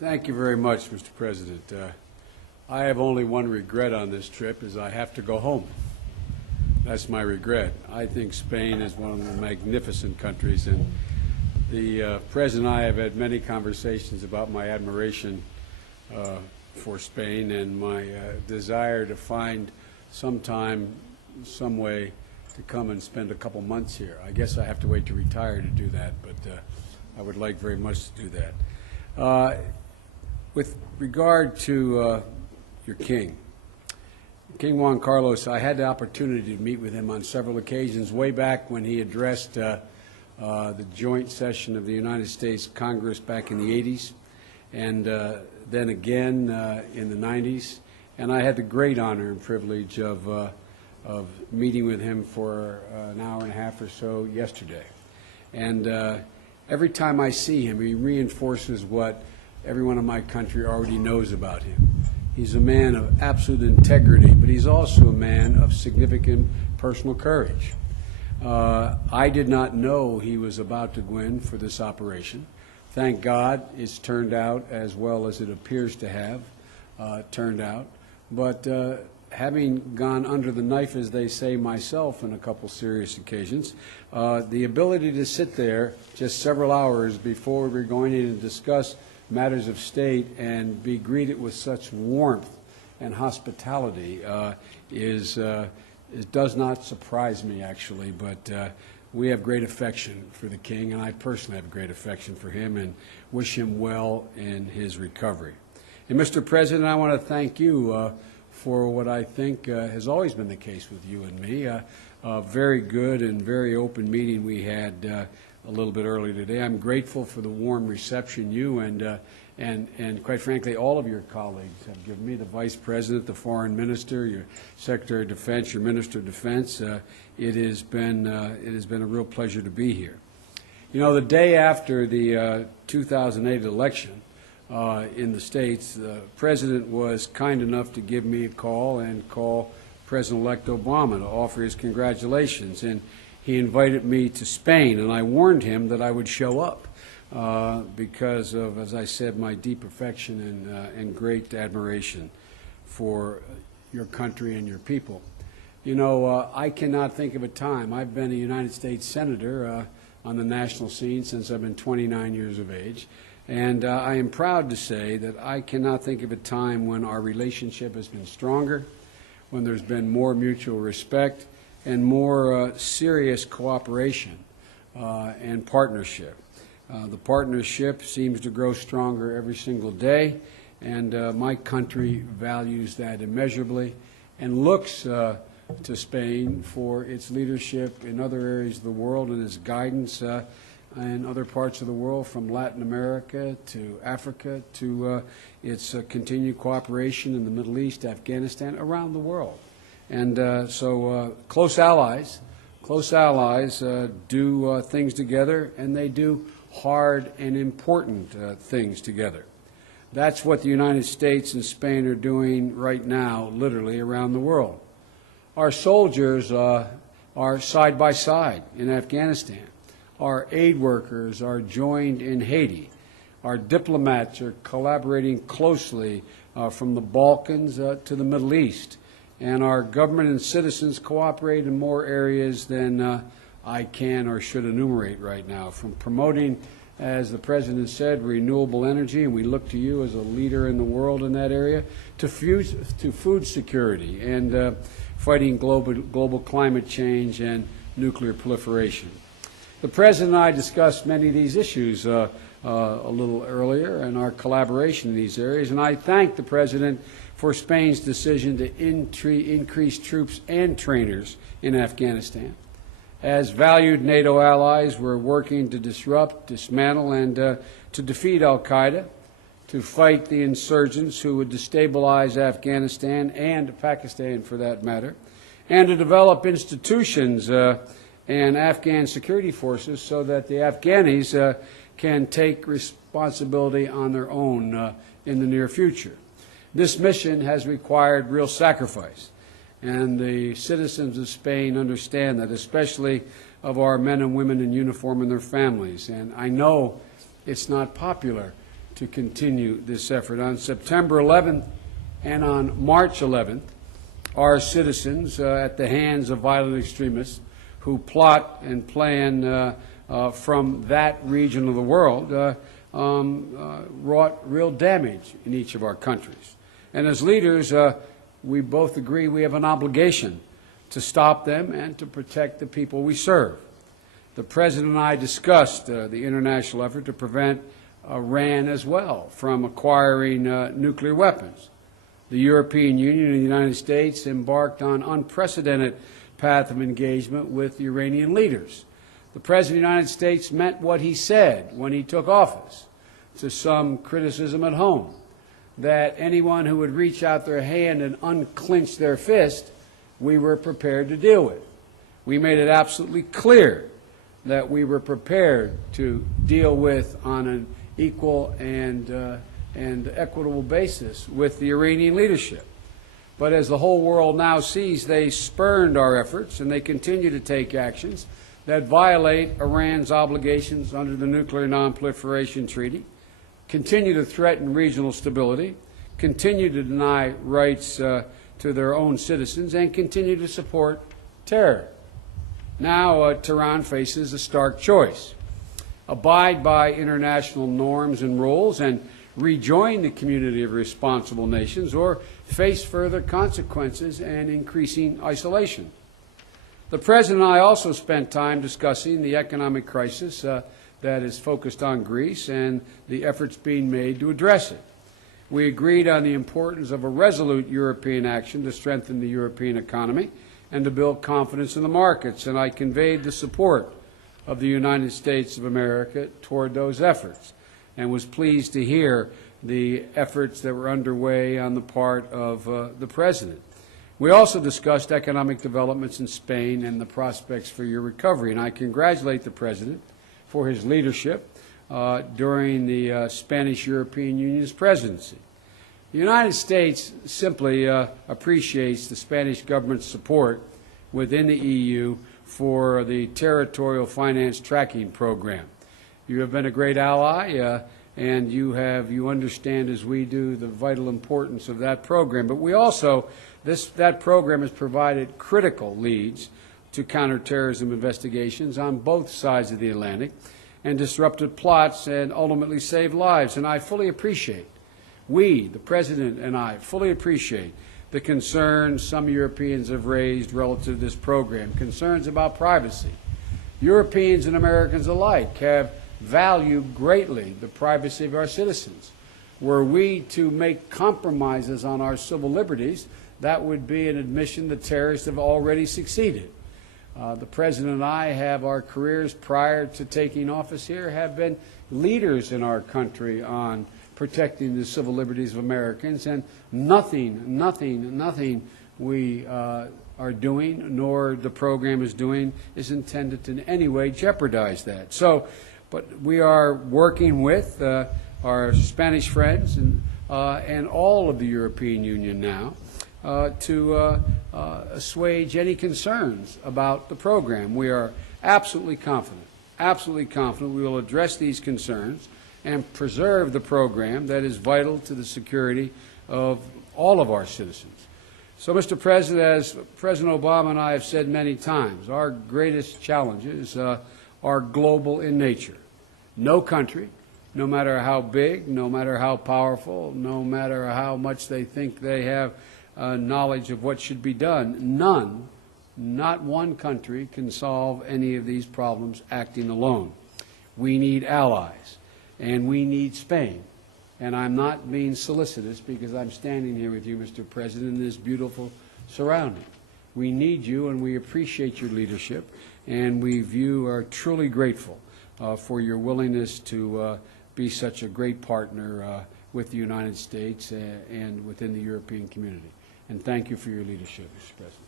Thank you very much, Mr. President. I have only one regret on this trip, is I have to go home. That's my regret. I think Spain is one of the magnificent countries, and the President and I have had many conversations about my admiration for Spain and my desire to find some time, some way to come and spend a couple months here. I guess I have to wait to retire to do that, but I would like very much to do that. With regard to your king, King Juan Carlos, I had the opportunity to meet with him on several occasions way back when he addressed the joint session of the United States Congress back in the 80s, and then again in the 90s. And I had the great honor and privilege of meeting with him for an hour and a half or so yesterday. And every time I see him, he reinforces what everyone in my country already knows about him. He's a man of absolute integrity, but he's also a man of significant personal courage. I did not know he was about to go in for this operation. Thank God it's turned out as well as it appears to have turned out. But having gone under the knife, as they say, myself on a couple serious occasions, the ability to sit there just several hours before we were going in and discuss matters of state and be greeted with such warmth and hospitality does not surprise me, actually, but we have great affection for the King, and I personally have great affection for him and wish him well in his recovery. And Mr. President, I want to thank you for what I think has always been the case with you and me. A very good and very open meeting we had a little bit earlier today. I'm grateful for the warm reception you and quite frankly all of your colleagues have given me, the Vice President, the Foreign Minister, your Secretary of Defense, your Minister of Defense. It has been a real pleasure to be here. You know, the day after the 2008 election in the States, the President was kind enough to give me a call and call President-elect Obama to offer his congratulations. And he invited me to Spain, and I warned him that I would show up because of, as I said, my deep affection and great admiration for your country and your people. You know, I cannot think of a time. I've been a United States Senator on the national scene since I've been 29 years of age, and I am proud to say that I cannot think of a time when our relationship has been stronger, when there's been more mutual respect, and more serious cooperation and partnership. The partnership seems to grow stronger every single day, and my country values that immeasurably and looks to Spain for its leadership in other areas of the world and its guidance in other parts of the world, from Latin America to Africa to its continued cooperation in the Middle East, Afghanistan, around the world. And so close allies do things together, and they do hard and important things together. That's what the United States and Spain are doing right now, literally around the world. Our soldiers are side by side in Afghanistan. Our aid workers are joined in Haiti. Our diplomats are collaborating closely from the Balkans to the Middle East. And our government and citizens cooperate in more areas than I can or should enumerate right now, from promoting, as the President said, renewable energy, and we look to you as a leader in the world in that area, to food security and fighting global climate change and nuclear proliferation. The President and I discussed many of these issues a little earlier and our collaboration in these areas, and I thank the President for Spain's decision to increase troops and trainers in Afghanistan. As valued NATO allies, we're working to disrupt, dismantle, and to defeat al-Qaeda, to fight the insurgents who would destabilize Afghanistan and Pakistan, for that matter, and to develop institutions and Afghan security forces so that the Afghanis can take responsibility on their own in the near future. This mission has required real sacrifice, and the citizens of Spain understand that, especially of our men and women in uniform and their families. And I know it's not popular to continue this effort. On September 11th and on March 11th, our citizens, at the hands of violent extremists who plot and plan from that region of the world, wrought real damage in each of our countries. And as leaders, we both agree we have an obligation to stop them and to protect the people we serve. The President and I discussed the international effort to prevent Iran as well from acquiring nuclear weapons. The European Union and the United States embarked on an unprecedented path of engagement with the Iranian leaders. The President of the United States meant what he said when he took office, to some criticism at home, that anyone who would reach out their hand and unclench their fist, we were prepared to deal with. We made it absolutely clear that we were prepared to deal with on an equal and equitable basis with the Iranian leadership. But as the whole world now sees, they spurned our efforts and they continue to take actions that violate Iran's obligations under the Nuclear Non-Proliferation Treaty, continue to threaten regional stability, continue to deny rights to their own citizens, and continue to support terror. Now Tehran faces a stark choice: abide by international norms and rules and rejoin the community of responsible nations, or face further consequences and increasing isolation. The President and I also spent time discussing the economic crisis that is focused on Greece and the efforts being made to address it. We agreed on the importance of a resolute European action to strengthen the European economy and to build confidence in the markets, and I conveyed the support of the United States of America toward those efforts, and was pleased to hear the efforts that were underway on the part of the President. We also discussed economic developments in Spain and the prospects for your recovery, and I congratulate the President for his leadership during the Spanish European Union's presidency. The United States simply appreciates the Spanish government's support within the EU for the Territorial Finance Tracking Program. You have been a great ally, and you understand, as we do, the vital importance of that program. But we also, that program has provided critical leads to counterterrorism investigations on both sides of the Atlantic and disrupted plots and ultimately saved lives. And I fully appreciate, we, the President and I, fully appreciate the concerns some Europeans have raised relative to this program, concerns about privacy. Europeans and Americans alike have valued greatly the privacy of our citizens. Were we to make compromises on our civil liberties, that would be an admission that terrorists have already succeeded. The President and I have, our careers prior to taking office here, have been leaders in our country on protecting the civil liberties of Americans, and nothing we are doing, nor the program is doing, is intended to in any way jeopardize that. So, but we are working with our Spanish friends and all of the European Union now to assuage any concerns about the program. We are absolutely confident we will address these concerns and preserve the program that is vital to the security of all of our citizens. So, Mr. President, as President Obama and I have said many times, our greatest challenges are global in nature. No country, no matter how big, no matter how powerful, no matter how much they think they have knowledge of what should be done, not one country can solve any of these problems acting alone. We need allies, and we need Spain. And I'm not being solicitous because I'm standing here with you, Mr. President, in this beautiful surrounding. We need you, and we appreciate your leadership, and are truly grateful for your willingness to be such a great partner with the United States and within the European community. And thank you for your leadership, Mr. President.